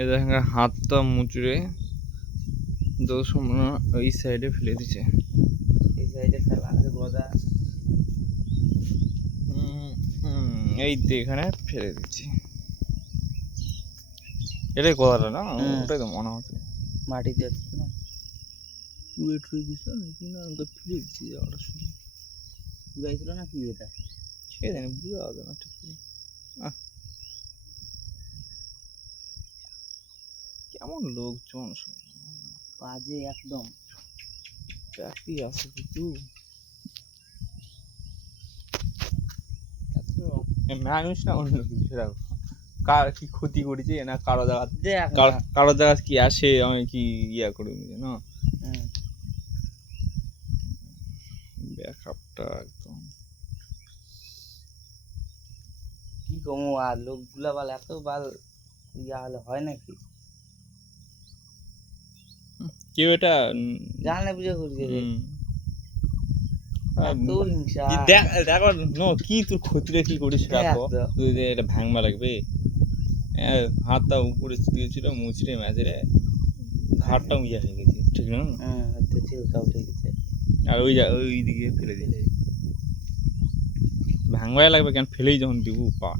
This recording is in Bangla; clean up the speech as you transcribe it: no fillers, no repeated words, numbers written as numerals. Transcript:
এ দেখেন হাতটা মুচড়ে দোষ ওই সাইডে ফেলে দিছে। এই সাইডে ফেলা আছে গদা। এই তো এখানে ফেলে দিচ্ছি। এটাই কথাটা না? ওটাই তো মনে হচ্ছে মাটি যাচ্ছে না, পুড়ে টুয়ে দিছিল নাকি না, আমি তো ফেলে দিচ্ছি যাওয়াটা শুধু পুরাইছিল না কি এটা? সে জানি, বুঝা হবে না ঠিক করে। কেমন লোকজন বাজে একদম। চাকরি আছে কিন্তু মানুষ না অন্য কিছু, সেরকম কার কি ক্ষতি করেছে না কারো জায়গা, কারো জায়গা কি আসে আমি কি ইয়া করে নিয়ে না, ব্যাকআপটা একদম কি কমো। আর লোকগুলা বাল এত বাল ইয়া হলে হয় নাকি? কেউ এটা জানলে বুঝে করছে রে, এত হিংসা। দেখো নো কি তোর ক্ষতিটা কি করিস, রাখো তুই যে এটা ভাঙবা লাগবে। হাতটা উপরে দিয়েছিল মুচড়ে ম্যাচরে ঘাটটা ইয়া হয়ে গেছে, ঠিক না? চিলকা উঠে গেছে। আর ওই দিকে ফেলে দিয়েছে, ভাঙবাই লাগবে কেন, ফেলেই যখন দিব পা